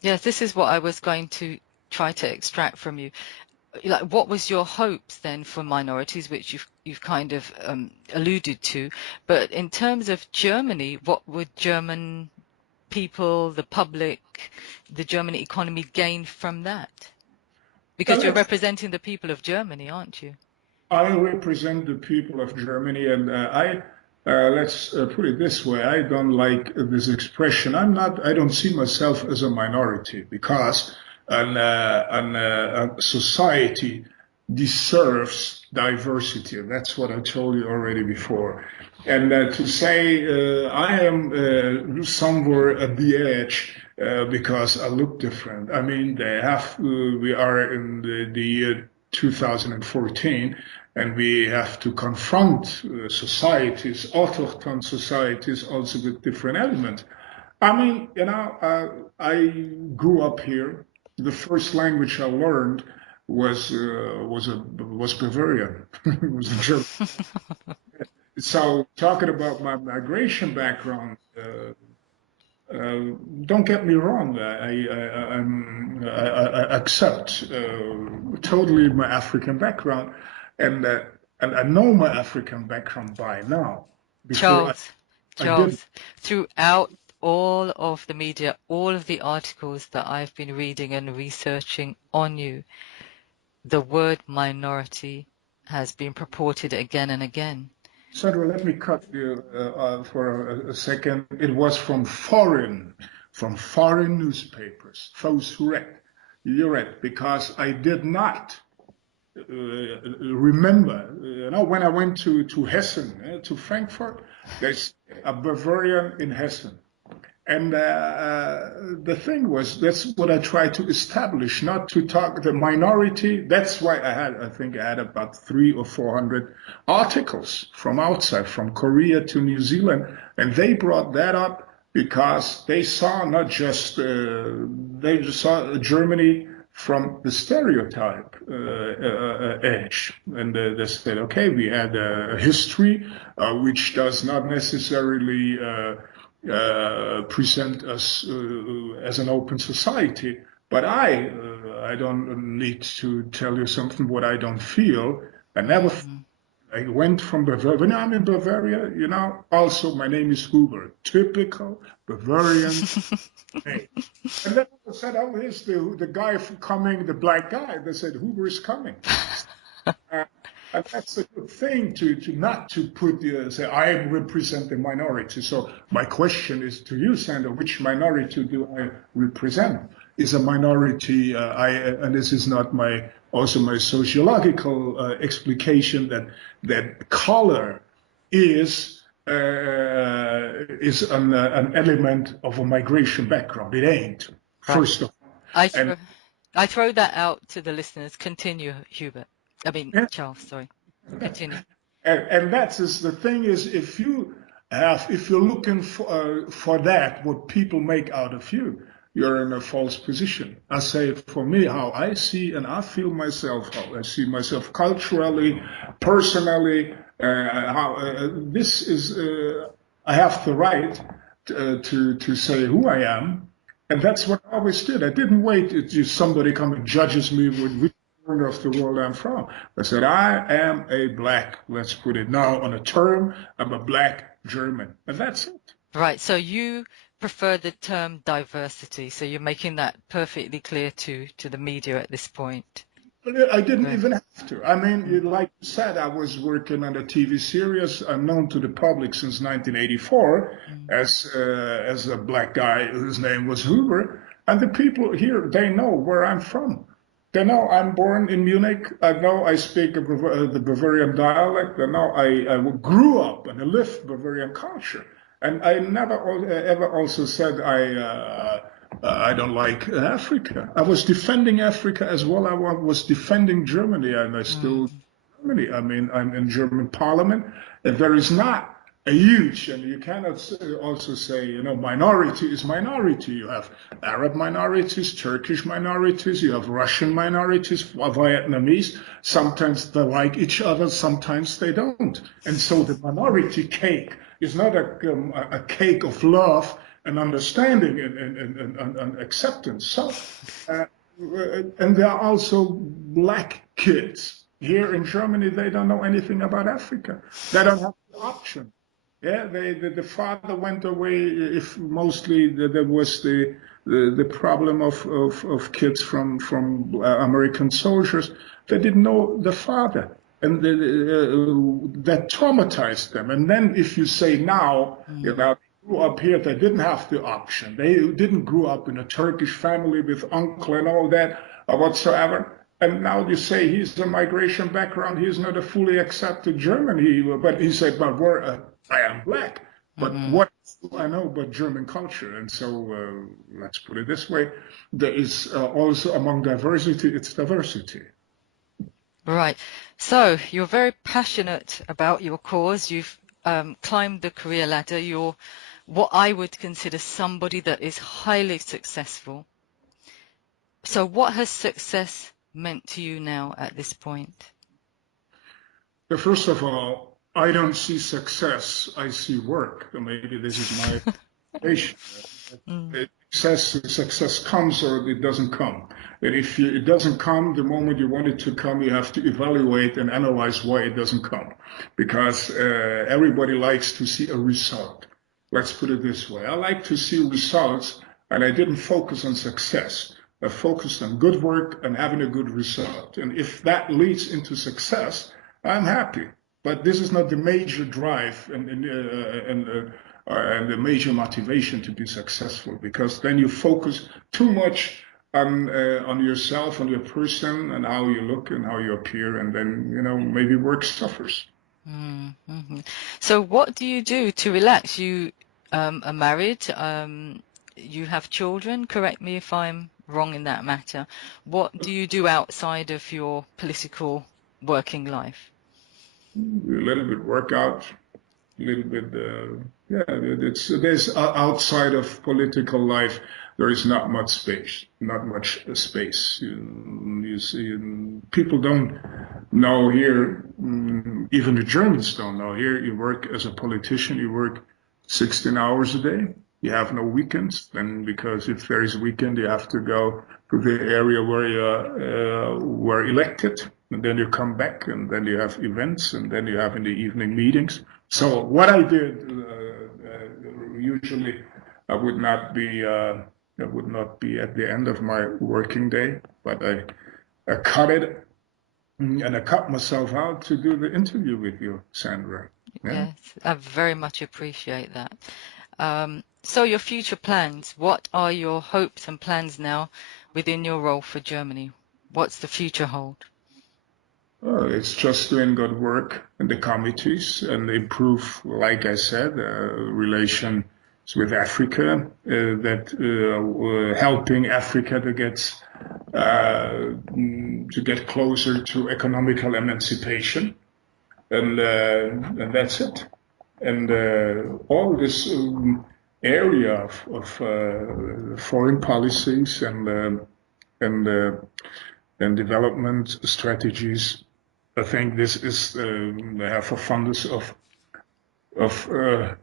Yes, this is what I was going to try to extract from you. Like, what was your hopes then for minorities, which you've kind of alluded to, but in terms of Germany, what would German people, the public, the German economy gain from that? Well, Because you're representing the people of Germany, aren't you? I represent the people of Germany, and let's put it this way: I don't like this expression. I don't see myself as a minority because a society deserves diversity. And that's what I told you already before. And to say I am somewhere at the edge because I look different. I mean, we are in the year 2014, and we have to confront societies, autochthon societies, also with different elements. I mean, I grew up here. The first language I learned was Bavarian. It was German. So talking about my migration background, don't get me wrong. I accept totally my African background, and I know my African background by now. Before Charles, I didn't. Charles, throughout all of the media, all of the articles that I've been reading and researching on you, the word minority has been purported again and again. Sandra, let me cut you for a second. It was from foreign newspapers. Those who read, you read, because I did not remember, when I went to Hessen, to Frankfurt, there's a Bavarian in Hessen. And the thing was, that's what I tried to establish, not to talk the minority. That's why I think I had about 300 or 400 articles from outside, from Korea to New Zealand. And they brought that up because they saw not just, they just saw Germany from the stereotype edge. And they said, okay, we had a history which does not necessarily present us as an open society. But I don't need to tell you something what I don't feel. I never. I went from Bavaria. When I'm in Bavaria, also my name is Huber, typical Bavarian name. And then I said, oh, here's the guy coming, the black guy. They said, Huber is coming. And that's a good thing to not to put say I represent the minority. So my question is to you, Sandra, which minority do I represent? Is a minority and this is not my sociological explication that color is an element of a migration background. It ain't. First of all, and I throw that out to the listeners. Continue, Hubert. Charles, sorry. Continue. And that's the thing is if you're looking for that, what people make out of you, you're in a false position. I say for me, how I see and I feel myself, how I see myself culturally, personally, this is, I have the right to say who I am. And that's what I always did. I didn't wait until somebody come and judges me with which corner of the world I'm from. I said, I am a black, let's put it now on a term, I'm a black German. And that's it. Right. So you prefer the term diversity. So you're making that perfectly clear to the media at this point. I didn't even have to. I mean, like you said, I was working on a TV series. I'm known to the public since 1984 as a black guy whose name was Hoover. And the people here, they know where I'm from. They know I'm born in Munich. I know I speak the Bavarian dialect. They know I grew up and I lived Bavarian culture. And I never ever also said I don't like Africa. I was defending Africa as well. I was defending Germany, and I still Germany. I mean, I'm in German Parliament, and there is not a huge, and you cannot also say, minority is minority. You have Arab minorities, Turkish minorities, you have Russian minorities, Vietnamese. Sometimes they like each other, sometimes they don't. And so the minority cake is not a cake of love and understanding and acceptance. So, and there are also black kids here in Germany. They don't know anything about Africa. They don't have the option. Yeah, the father went away. If mostly there was the problem of kids from American soldiers. They didn't know the father, and that traumatized them. And then if you say now, you know, they grew up here, they didn't have the option. They didn't grow up in a Turkish family with uncle and all that or whatsoever. And now you say he's a migration background. He's not a fully accepted German. But he said, but I am black. But what do I know about German culture? And so let's put it this way. There is also among diversity, it's diversity. Right. So you're very passionate about your cause. You've climbed the career ladder. You're what I would consider somebody that is highly successful. So what has success meant to you now at this point? First of all, I don't see success. I see work. Maybe this is my explanation. Success comes or it doesn't come. And if it doesn't come the moment you want it to come, you have to evaluate and analyze why it doesn't come. Because everybody likes to see a result. Let's put it this way. I like to see results, and I didn't focus on success. I focused on good work and having a good result. And if that leads into success, I'm happy. But this is not the major drive and the major motivation to be successful, because then you focus too much on yourself, on your person, and how you look and how you appear, and then maybe work suffers. Mm-hmm. So what do you do to relax? You are married, you have children. Correct me if I'm wrong in that matter. What do you do outside of your political working life? A little bit workout, a little bit, there's outside of political life, there is not much space, You see, people don't know here, even the Germans don't know here, you work as a politician, you work 16 hours a day, you have no weekends, and because if there is a weekend, you have to go to the area where you were elected, and then you come back, and then you have events, and then you have in the evening meetings. So what I did usually, I would not be at the end of my working day, but I cut it, and I cut myself out to do the interview with you, Sandra. Yeah? Yes, I very much appreciate that. So your future plans, what are your hopes and plans now within your role for Germany? What's the future hold? It's just doing good work in the committees and improve, like I said, relations with Africa, helping Africa to get closer to economical emancipation, and that's it. And all this area of foreign policies and development strategies. I think this is they have a fundus of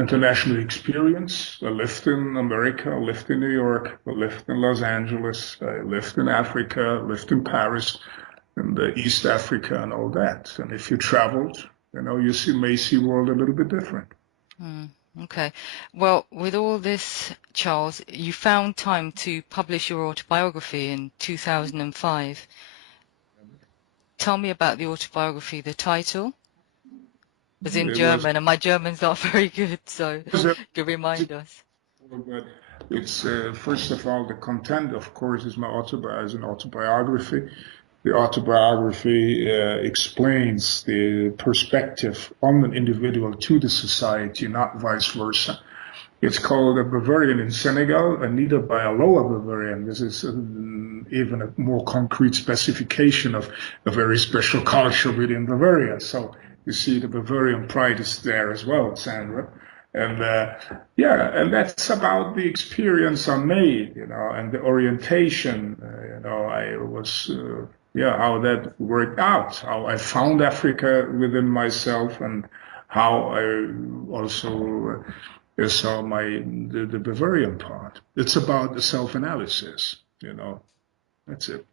international experience. I lived in America, I lived in New York, I lived in Los Angeles, I lived in Africa, I lived in Paris, and East Africa, and all that. And if you traveled, you may see the world a little bit different. Okay. Well, with all this, Charles, you found time to publish your autobiography in 2005. Tell me about the autobiography. The title was in German, and my German's not very good, so you can remind us. But it's first of all, the content, of course, is an autobiography. The autobiography explains the perspective on an individual to the society, not vice versa. It's called a Bavarian in Senegal, and neither by a lower Bavarian. This is even a more concrete specification of a very special culture within Bavaria. So you see the Bavarian pride is there as well, Sandra. And and that's about the experience I made, and the orientation, I was, how that worked out, how I found Africa within myself, and how I also is the Bavarian part. It's about the self-analysis, That's it.